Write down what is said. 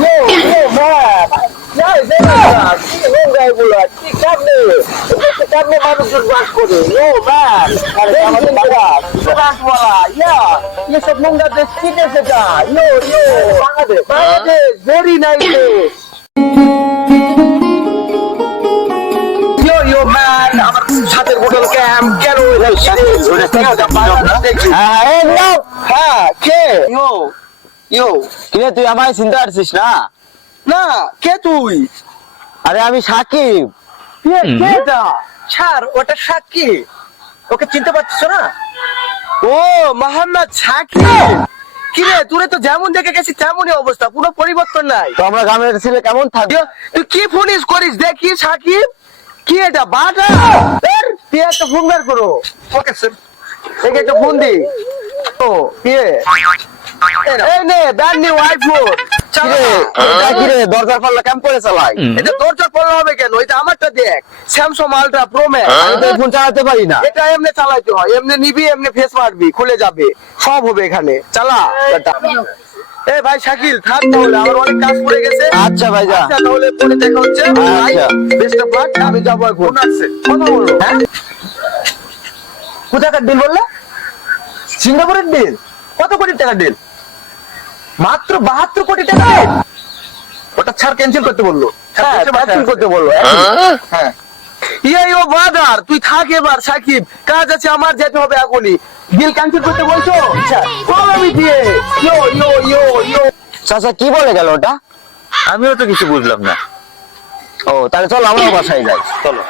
Yo, man. Yeah, কেমনে মানুষের বাস করে এসব নোংরাদের চিনেছে যা বাংলাদেশ ভেরি নাইস আমার ছাদের হোটেল ক্যাম্প কেন হ্যাঁ কে কিরে তুই আমায় চিনতে পারছিস না? না কে তুই আরে আমি সাকিব। ছাড় ওটা সাকিব ওকে চিনতে পারছিস না ও মোহাম্মদ সাকিব কিরে তোরে তো যেমন দেখে গেছি তেমনই অবস্থা পুরো পরিবর্তন নাই তো আমরা গ্রামের ছেলে কেমন থাকবে? তুই কি ফোন ইউজ করিস দেখি সাকিব কি এটা বাটা তুই একটা ফোন বের করো ওকে স্যার এই একটা ফোন দি ও কি এই নে ব্র্যান্ড নিউ আইফোন কিরে দরজার পাল্লা কেমন করে চালাই? এটা দরজার পাল্লা হবে কেন এটা আমারটা দেখ স্যামসাং আলট্রা প্রো ম্যাক্স আমি তো ফোন চালাতে পারি না। এটা এমনি চালাইতে হয় এমনি নিবি এমনি ফেস মারবি খুলে যাবে সব হবে এখানে চালা এ ভাই শাকিল থাক তাহলে আমার অনেক কাজ পড়ে গেছে আচ্ছা ভাই যা। আচ্ছা তাহলে পরে দেখা হচ্ছে আচ্ছা। বেস্ট অফ লাক আমি যাবো এখন ফোন আসছে কথা বলো হ্যাঁ কোথাকার ডিল বললে সিঙ্গাপুরের ডিল কত কোটি টাকার ডিল মাত্র 72 কোটি টাকা ওটা ছাড় ক্যান্সেল করতে বললো ক্যান্সেল করতে বললো হ্যাঁ ইয়ো বাদার তুই থাক এবার সাকিব কাজ আছে আমার যেতে হবে এখনই বিল ক্যান্সেল করতে বলছো আমি দিয়ে ইয়ো চাচা কি বলে গেল ওটা? আমিও তো কিছু বুঝলাম না। ও তাহলে চল আমার বাসায় যাই। চলো।